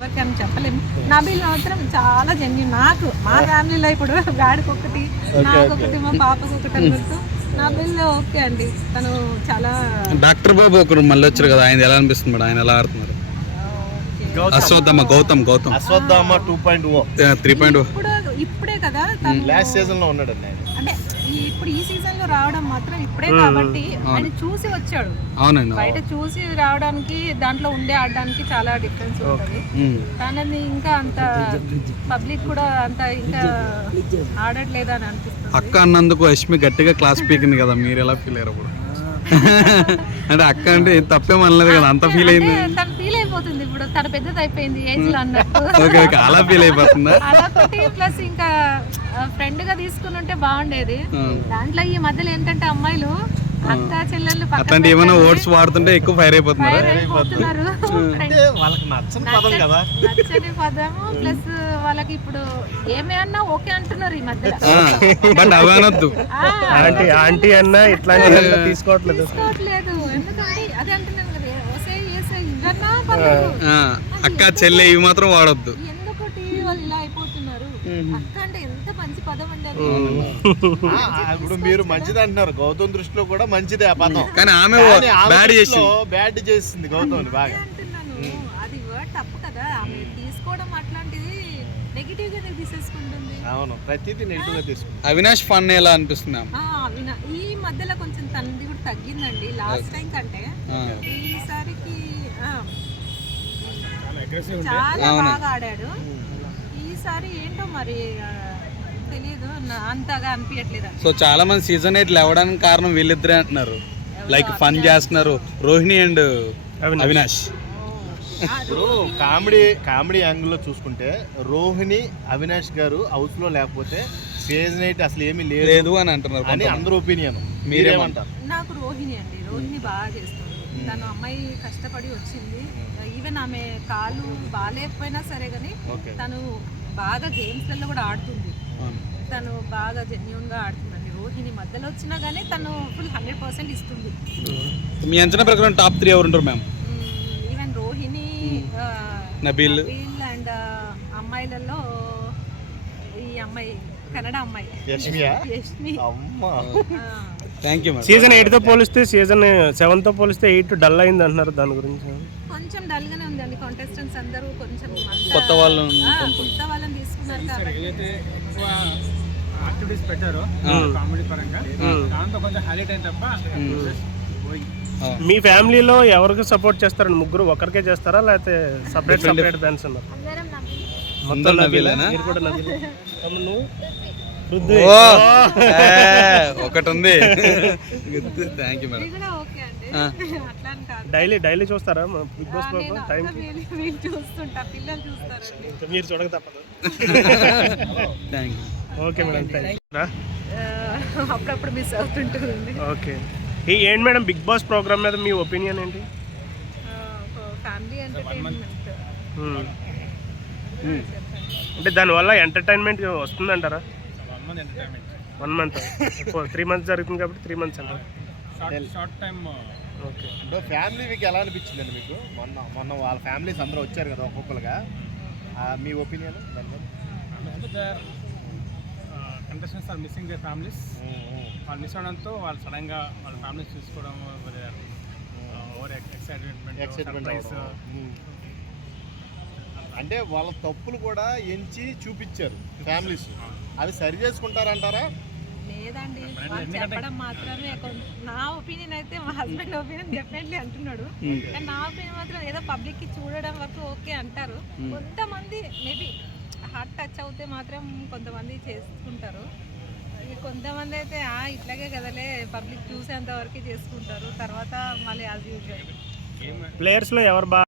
ఎవరికైనా చెప్పలేము. నబీల్ మాత్రం చాలా జెన్యూన్. నాకు మా ఫ్యామిలీలో ఇప్పుడు గాడికి ఒకటి, నాకొకటి, మా పాపకు ఒకటి అన్నట్టు నబీల్ ఓకే అండి. తను చాలా డాక్టర్ బాబు ఒకరు మళ్ళీ వచ్చారు కదా, ఆయన ఎలా అనిపిస్తుంది మేడం? ఆయన ఎలా ఆడుతున్నారు? గౌతమ్ 2.0 3.0 ఇప్పుడే కదా లాస్ట్ సీజన్ లో ఉన్నాడు అండి. అంటే ఇప్పుడు ఈ సీజన్ లో రావడం మాత్రం ఇప్పుడే కాబట్టి ఆయన చూసి వచ్చాడు. అవునండి. బయట చూసి రావడానికి దాంట్లో ఉండే ఆడడానికి చాలా డిఫరెన్స్ ఉంటుంది. కానీ ఇంకా అంత పబ్లిక్ కూడా అంత ఇంకా ఆడట్లేదు అని అనిపిస్తుంది. అక్క అన్నందుకు యష్మి గట్టిగా క్లాస్ పీకింది కదా, మీరు ఎలా ఫీల్ అయ్యారు అప్పుడు? అంటే అక్క అంటే తప్పేం అనలేదు కదా, అంత ఫీల్ అయింది. తను ఫీల్ అయిపోతుంది ఇప్పుడు, తన పెద్దది అయిపోయింది ఏజ్ లో అన్నట్టు. ఓకే అలా ఫీల్ అయిపోతుందా? అదొకటి ప్లస్ ఇంకా ఫ్రెండ్ గా తీసుకుని ఉంటే బాగుండేది. దాంట్లో ఈ మధ్యలో ఏంటంటే అమ్మాయిలు అక్క చెల్లెళ్ళు అట్లాంటి ఏమైనా వర్డ్స్ వాడుతుంటే ఎక్కువ ఫైర్ అయిపోతున్నారు. వాళ్ళకి నచ్చని పదం కదా, నచ్చని పదము ప్లస్ వాళ్ళకి ఇప్పుడు ఏమైనా ఓకే అంటున్నారు ఈ మధ్య. బట్ అవి అనొద్దు. ఆంటీ అన్న ఇట్లా తీసుకోవట్లేదు. ఎందుకంటే అదే అంటున్నాను కదా, ఇవన్నా పర్లేదు. అక్క చెల్లె ఇవి మాత్రం వాడొద్దు. ఎందుకటి వాళ్ళు ఇలా అయిపోతున్నారు? అక్క అంటే ఎంత మంచి పదం అండి. ఇప్పుడు మీరు మంచిది అంటున్నారు, గౌతమ్ దృష్టిలో కూడా మంచిదే ఆ పదం, కానీ ఆమె బ్యాడ్ చేసింది గౌతమ్ బాగా. అంటున్నాను అది వర్డ్ తప్పు కదా, ఆమె తీసుకోవడం అట్లాంటిది నెగిటివ్ గా తీసేసుకుంటుంది. అవును, ప్రతిదీ నెగిటివ్ గా తీసుకుంటుంది. అవినాష్ ఫన్ ఎలా అనిపిస్తుంది? ఈ మధ్యలో కొంచెం తనది కూడా తగ్గిందండి లాస్ట్ టైం కంటే. ఈసారికి చాలా బాగా ఆడాడు. ఈసారి ఏంటో మరి తెలియదు, అంతగా అనిపించట్లేదు. సో చాలా మంది సీజన్ 8 లేవడానికి కారణం వీళ్ళిద్దరే అంటున్నారు. లైక్ ఫన్ చేస్తున్నారు రోహిణి అండ్ అవినాష్. ఇప్పుడు కామెడీ యాంగిల్ లో చూసుకుంటే రోహిణి అవినాష్ గారు హౌస్ లో లేకపోతే సీజన్ 8 అసలు ఏమీ లేదు అని అంటున్నారు అని అందరూ ఒపీనియన్. మీరేమంటారు? నాకు రోహిణి బాగా చేస్తుంది. తను అమ్మాయి కష్టపడి వచ్చింది. ఈవెన్ ఆమె కాలు బాగాలేకపోయినా సరే కానీ తను బాగా గేమ్స్లలో కూడా ఆడుతుంది. తను బాగా జెన్యూన్ గా ఆడుతుందండి. రోహిణి మధ్యలో వచ్చినా కానీ తను ఫుల్ 100% ఇస్తుంది. మీ అంచనా ప్రకారం టాప్ 3 ఎవరు ఉంటారు ma'am? Even Rohini, Nabeel and అమ్మాయిలలో ఈ అమ్మాయి కన్నడ అమ్మాయి యష్మి. Thank you. సీజన్ 8 తో పోలిస్తే సీజన్ 7 తో పోలిస్తే 8 డల్ అయింది అంటున్నారు, దాని గురించి? కొంచెం డల్ గానే ఉందండి. కాంటెస్టెంట్స్ అందరూ కొంచెం కొత్త వాళ్ళని తీసుకున్నారు కాబట్టి యాక్టివిటీస్ పెట్టారు కామెడీ పరంగా, దాంతో కొంచెం హైలైట్ అయింది తప్ప. మీ ఫ్యామిలీలో ఎవరికి సపోర్ట్ చేస్తారండి? ముగ్గురు ఒకరికే చేస్తారా లేకపోతే సపరేట్ ఫ్యాన్స్ ఉన్నారు? మొత్తం నబీలేనా? మీరు కూడా నబీలే? ఒకటి ఉంది. Thank you madam. డైలీ చూస్తారా బిగ్ బాస్ ప్రోగ్రామ్? టైం చూస్తుంటా, పిల్లలు చూస్తారండి. మీరు చూడక తప్పదు. Thank you. Okay madam, thank you. అప్పుడప్పుడు మిస్ అవుతుంటుంది. ఓకే, ఏంటి మేడం బిగ్ బాస్ ప్రోగ్రామ్ మీద మీ ఒపీనియన్ ఏంటి? ఫ్యామిలీ ఎంటర్టైన్మెంట్ అంటే దానివల్ల ఎంటర్టైన్మెంట్ వస్తుందంటారా? 1 month 3 months జరుగుతుంది కాబట్టి 3 months అంటారు. Short time. Okay, family week ఎలా అనిపించింది అండి మీకు? మొన్న వాళ్ళ ఫ్యామిలీస్ అందరూ వచ్చారు కదా ఒక్కొక్కరుగా, మీ opinion? Contestants are missing their families. వాళ్ళు మిస్ అవడంతో వాళ్ళు సడన్గా వాళ్ళ ఫ్యామిలీస్ చూసుకోవడం ఓవర్ ఎక్సైట్మెంట్. అంటే వాళ్ళ తప్పులు కూడా ఎంచి చూపించారు ఫ్యామిలీస్, అవి సరి చేసుకుంటారంటారా? లేదండి, వాళ్ళు చెప్పడం మాత్రమే. నా ఒపీనియన్ అయితే మా హస్బెండ్ ఒపీనియన్ డెఫినెట్లీ అంటున్నాడు, కానీ నా ఒపీనియన్ మాత్రం ఏదో పబ్లిక్ కి చూడడం వరకు ఓకే అంటారు. కొంతమంది మేబీ హార్ట్ టచ్ అవుతే మాత్రం కొంతమంది చేసుకుంటారు. కొంతమంది అయితే ఇట్లాగే కదలే పబ్లిక్ చూసేంత వరకు చేసుకుంటారు, తర్వాత మళ్ళీ యాజ్ యూజువల్. ప్లేయర్స్లో ఎవరు బాగా